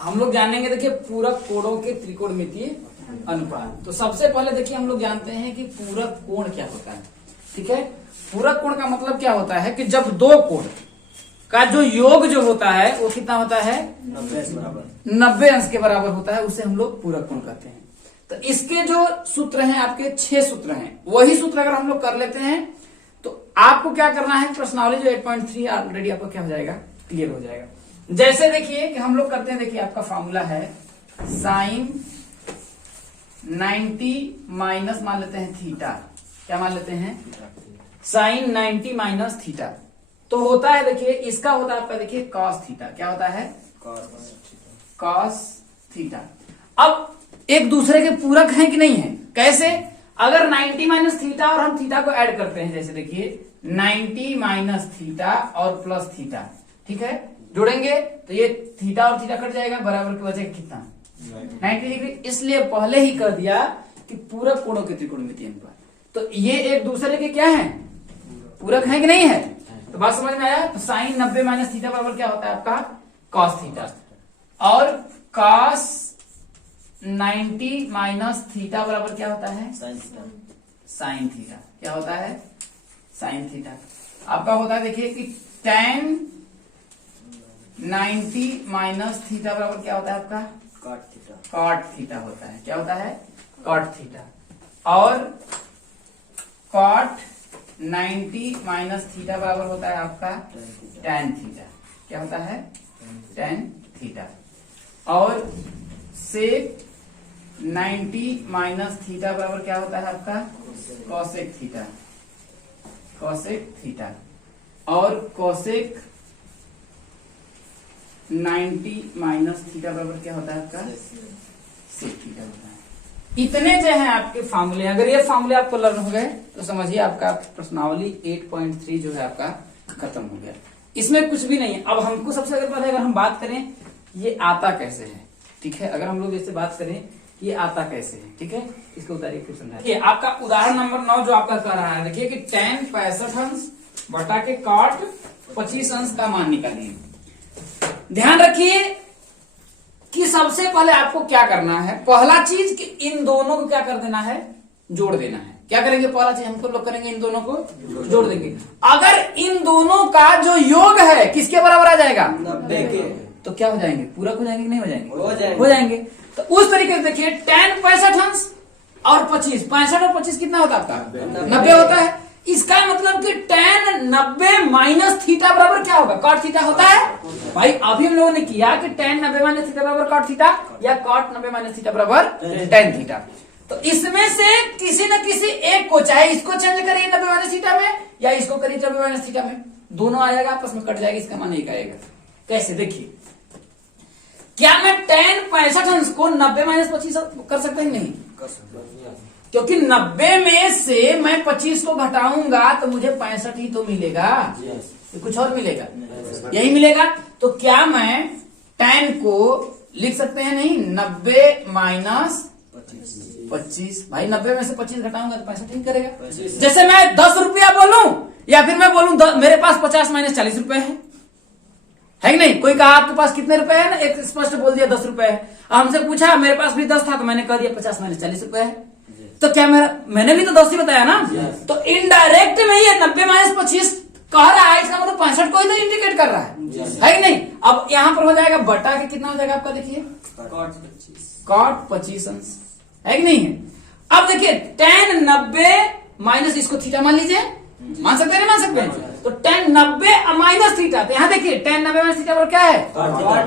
हम लोग जानेंगे, देखिए पूरक कोणों के त्रिकोणमितीय अनुपात। तो सबसे पहले देखिए हम लोग जानते हैं कि पूरक कोण क्या होता है। ठीक है, पूरक कोण का मतलब क्या होता है कि जब दो कोण का जो योग जो होता है वो कितना होता है, 90 अंश के बराबर होता है, उसे हम लोग पूरक कोण कहते हैं। तो इसके जो सूत्र हैं आपके 6 सूत्र हैं, वही सूत्र अगर हम लोग कर लेते हैं तो आपको क्या करना है, प्रश्नावली जो 8.3 ऑलरेडी आपको क्या हो जाएगा, क्लियर हो जाएगा। जैसे देखिए कि हम लोग करते हैं, देखिए आपका फॉर्मूला है साइन 90 माइनस मान लेते हैं थीटा, क्या मान लेते हैं, साइन 90 माइनस थीटा। तो होता है देखिए इसका होता है आपका देखिए कॉस थीटा, क्या होता है, कॉस थीटा। अब एक दूसरे के पूरक हैं कि नहीं है, कैसे, अगर 90 माइनस थीटा और हम थीटा को ऐड करते हैं, जैसे देखिए 90 माइनस थीटा और प्लस थीटा, ठीक है, जोड़ेंगे तो ये थीटा और थीटा कट जाएगा, बराबर के बचेगा कितना, 90 डिग्री। इसलिए पहले ही कर दिया कि पूरक कोणों के त्रिकोणमितीय अनुपात। तो ये एक दूसरे के क्या है, पूरक है कि नहीं है। तो बात समझ में आया। तो साइन 90 माइनस थीटा बराबर क्या होता है आपका, कॉस थीटा, और कॉस 90 माइनस थीटा बराबर क्या होता है, साइन थीटा, क्या होता है, साइन थीटा। आपका होता है देखिए कि tan 90 माइनस थीटा बराबर क्या होता है आपका, कॉट थीटा होता है, क्या होता है, कॉट थीटा। और कॉट 90 माइनस थीटा बराबर होता है आपका tan थीटा, क्या होता है, tan थीटा। और सेक 90 माइनस थीटा बराबर क्या होता है आपका, कोसेक थीटा, कोसेक थीटा। और कोसेक 90 माइनस थीटा बराबर क्या होता है आपका, सेक थीटा होता है। इतने जो है आपके फार्मूले, अगर ये फार्मूले आपको लर्न हो गए तो समझिए आपका प्रश्नावली 8.3 जो है आपका खत्म हो गया। इसमें कुछ भी नहीं है। अब हमको सबसे अगर पहले अगर हम बात करें ये आता कैसे है, ठीक है, अगर हम लोग इससे बात करें ये आता कैसे है, ठीक है, इसको उतारिए फिर समझाइए। आपका उदाहरण नंबर 9 जो आपका कर रहा है, देखिए कि tan 65 अंश बटा के cot 25 अंश का मान निकालिए। ध्यान रखिए कि सबसे पहले आपको क्या करना है, पहला चीज कि इन दोनों को क्या कर देना है, जोड़ देना है। क्या करेंगे, पहला चीज हमको लोग करेंगे, इन दोनों को जोड़ देंगे। अगर इन दोनों का जो योग है किसके बराबर आ जाएगा, 90 के, तो क्या हो जाएंगे, पूरक हो जाएंगे कि नहीं हो जाएंगे, हो जाएंगे। तो उस तरीके से देखिए tan 65 अंश और 25, 65 और 25 कितना होता है आपका, 90 होता है। इसका मतलब कि tan 90 माइनस थीटा बराबर क्या होगा, cot थीटा होता है। भाई अभी हम लोगों ने किया कि tan 90 माइनस थीटा बराबर cot थीटा, या cot 90 माइनस थीटा बराबर tan थीटा। तो इसमें से किसी न किसी एक को, चाहे इसको चेंज करिए 90 माइनस थीटा में या इसको करिए 90 माइनस थीटा में, दोनों आ जाएगा, आपस में कट जाएगा, इसका मान एक आएगा। कैसे, देखिए क्या मैं tan 65 अंश को 90 माइनस 25 कर सकता हूं, नहीं कर सकता, क्योंकि 90 में से मैं 25 को घटाऊंगा तो मुझे 65 ही तो मिलेगा, कुछ और मिलेगा, यही मिलेगा। तो क्या मैं tan को लिख सकते हैं, नहीं, 90 माइनस 25, भाई 90 में से 25 घटाऊंगा तो 65 ही करेगा। जैसे मैं 10 रुपया बोलूं या फिर मैं बोलूं मेरे पास 50 माइनस 40 रुपए है कि नहीं। कोई कहा आपके पास कितने रुपए है ना, एक स्पष्ट बोल दिया 10 रुपए है। हमसे पूछा मेरे पास भी 10 था तो मैंने कह दिया 50 माइनस 40 रुपए है। तो क्या मैंने भी तो 10 ही बताया ना। तो इनडायरेक्ट में ये 90 माइनस 25 कह रहा है, इसका मतलब 65 को ही तो इंडिकेट कर रहा है कि नहीं। अब यहाँ पर हो जाएगा बटा के कितना हो जाएगा आपका, देखिए cot 25 अंश, है कि नहीं है। अब देखिए tan 90 माइनस इसको थीटा मान लीजिए, मान सकते हैं, नहीं मान सकते हैं। तो tan 90 माइनस थीटा, तो यहाँ देखिए tan 90 माइनस थीटा क्या है,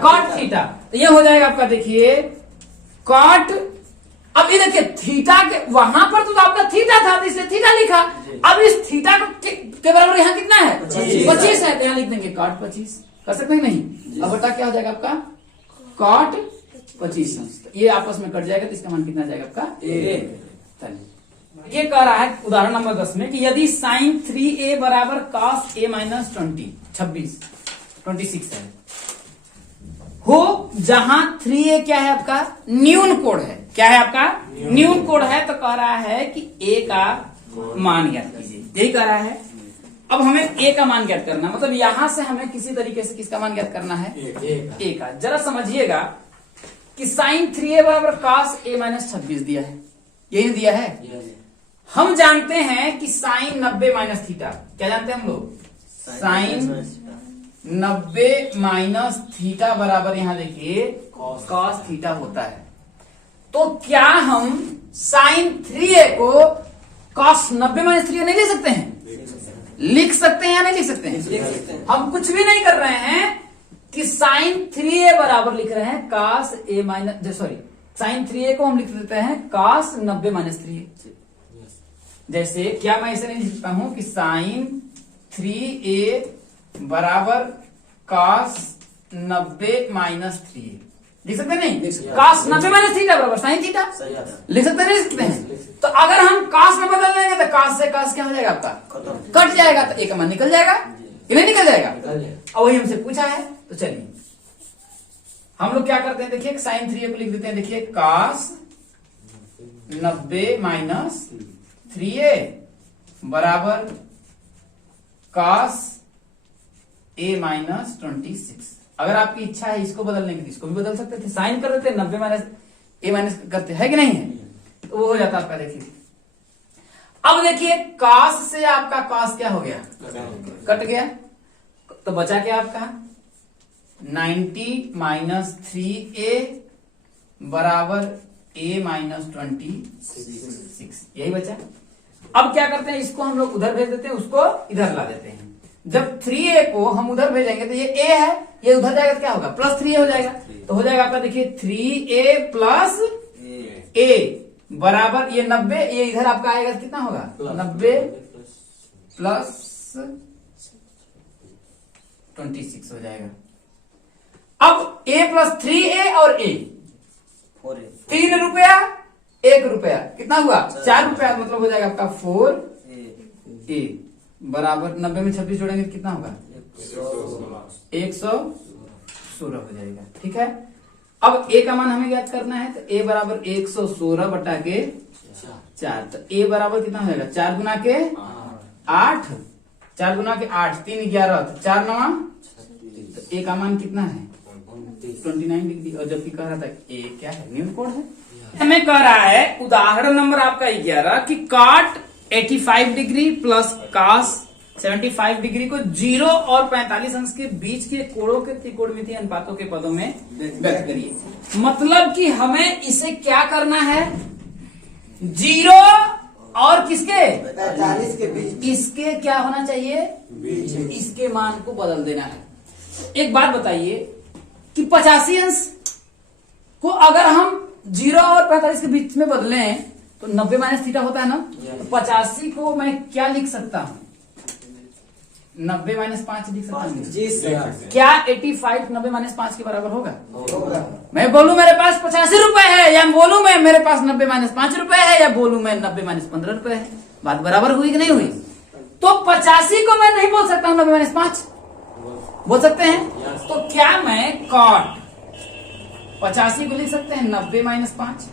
cot थीटा। तो ये हो जाएगा आपका देखिए cot। अब ये देखिए थीटा के वहां पर तो आपका थीटा था तो इसलिए थीटा लिखा। अब इस थीटा के बराबर यहाँ कितना है, 25 है, तो यहाँ लिख देंगे cot 25, कर सकते हैं नहीं। अब बता क्या हो जाएगा आपका cot 25 अंश, ये आपस में कट जाएगा तो इसका मान कितना जाएगा आपका, ये कह रहा है उदाहरण नंबर 10 में कि यदि sin 3a बराबर cos a माइनस 26 है हो, जहां 3a क्या है आपका, न्यून कोण है, क्या है आपका, न्यून कोण है। तो कह रहा है कि a का मान ज्ञात कीजिए, यही कह रहा है। अब हमें a का मान ज्ञात करना, मतलब यहां से हमें किसी तरीके से किसका मान ज्ञात करना है, a का। जरा समझिएगा कि साइन 3a बराबर cos a माइनस 26 दिया है, यही दिया है। हम जानते हैं कि साइन 90 माइनस थीटा, क्या जानते हैं हम लोग, साइन 90 माइनस थीटा बराबर यहां देखिए cos थीटा होता है। तो क्या हम साइन 3a को cos 90 माइनस 3a नहीं लिख सकते हैं? लिख सकते हैं या नहीं लिख सकते हैं? हम कुछ भी नहीं कर रहे हैं कि साइन 3a बराबर लिख रहे हैं cos a minus, sorry sine 3a को हम लिख देते हैं cos 90 माइनस 3a। जैसे क्या मैं इसे नहीं लिख सकता हूं कि साइन 3a बराबर cos 90 माइनस 3a, लिख सकते नहीं? cos 90 माइनस थीटा बराबर साइन थीटा, लिख सकते नहीं? लिख सकते हैं। तो अगर हम cos में बदल देंगे तो cos से cos क्या हो जाएगा आपका, कट जाएगा, तो एक का मान निकल जाएगा कि नहीं निकल जाएगा? और वही हमसे पूछा है। तो चलिए हम लोग क्या करते हैं, देखिए साइन 3a को लिख देते हैं, देखिए cos 90 माइनस 3a बराबर cos a माइनस 26। अगर आपकी इच्छा है इसको बदलने की, इसको भी बदल सकते थे, साइन कर देते 90 माइनस a माइनस करते, है कि नहीं है? तो वो हो जाता आपका। देखिए अब देखिए cos से आपका cos क्या हो गया, कट गया, तो बचा क्या आपका 90 माइनस 3a बराबर a माइनस 26, यही बचा। अब क्या करते हैं, इसको हम लोग उधर भेज देते हैं, उसको इधर ला देते हैं। जब 3a को हम उधर भेजेंगे तो ये a है, ये उधर जाएगा तो क्या होगा, प्लस 3a हो जाएगा। तो हो जाएगा आपका देखिए 3a प्लस a बराबर ये 90, ये इधर आपका आएगा तो कितना होगा 90 प्लस 26 हो जाएगा। अब a प्लस 3a और a 3 रुपया 1 रुपया कितना हुआ 4 रुपया, मतलब हो जाएगा आपका 4a बराबर 90 में 26 जोड़ेंगे तो कितना होगा 116 हो जाएगा। ठीक है, अब a का मान हमें ज्ञात करना है, तो a बराबर 116 बटा के 4, तो a बराबर कितना हो जाएगा 4 गुना के 8, 4 गुना के 8 3 11, तो 4 9, तो a का मान कितना है 29 डिग्री। और जबकि कह रहा था a क्या है, न्यूटन कोण है। हमें कह रहा है उदाहरण नंबर आपका 11 कि काट 85 डिग्री प्लस cos 75 डिग्री को 0 और 45 अंश के बीच के कोणों के त्रिकोणमितीय अनुपातों के पदों में व्यक्त करिए। मतलब कि हमें इसे क्या करना है, 0 और किसके 45 के बीच, इसके क्या होना चाहिए, इसके मान को बदल देना है। एक बात बताइए कि 85 अंश को अगर हम 0 और 45 के बीच में बदलें तो 90 माइनस थीटा होता है ना। तो 85 को मैं क्या लिख सकता हूं, 90 माइनस 5 लिख सकता हूं। जी सर। क्या 85 90 माइनस 5 के बराबर होगा? मैं बोलूं मेरे पास 85 रुपए है, या बोलूं मैं मेरे पास 90 माइनस 5 रुपए है, या बोलूं मैं 90 माइनस 15 रुपए है, बात बराबर हुई कि नहीं हुई? तो 85 को मैं नहीं बोल सकता हूं 90 माइनस 5, बोल सकते हैं। तो क्या मैं कॉट 85 को लिख सकते हैं 90 माइनस 5,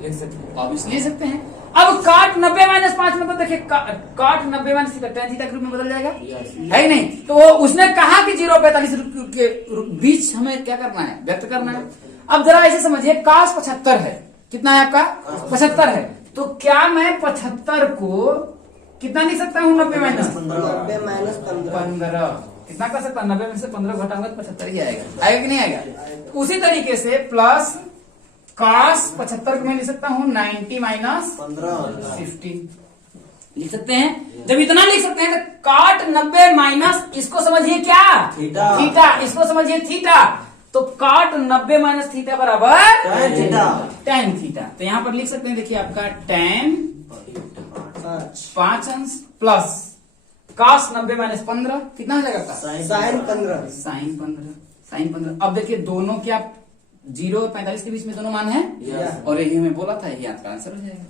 लिख सकते हैं, ऑब्वियसली लिख सकते हैं। अब काट 90 माइनस 5 मतलब देखिए काट 90 माइनस tan थीटा के रूप में बदल जाएगा, है ही नहीं। तो उसने कहा कि 0 45 के बीच हमें क्या करना है, व्यक्त करना है। अब जरा ऐसे समझिए cos 75 है, कितना है आपका 75 है, तो क्या मैं 75 को कितना लिख सकता हूँ 90 माइनस 15, कितना कर सकता हूँ 90 में से 15 घटाऊंगा तो 75 ही आएगा, आएगा कि नहीं आएगा? उसी तरीके से प्लस cos 75 को मैं लिख सकता हूँ 90 माइनस 15 लिख सकते हैं। जब इतना लिख सकते हैं तो काट 90 माइनस इसको समझिए क्या थीटा, इसको समझिए थीटा, तो काट 90 माइनस थीटा बराबर tan थीटा। तो यहां पर लिख सकते हैं, देखिए आपका tan 5 अंश प्लस cos 90 माइनस 15 कितना हो जाएगा आपका sin 15। अब देखिए दोनों क्या 0 और 45 के बीच में दोनों मान है, और यही हमें बोला था, यही आपका आंसर हो जाएगा।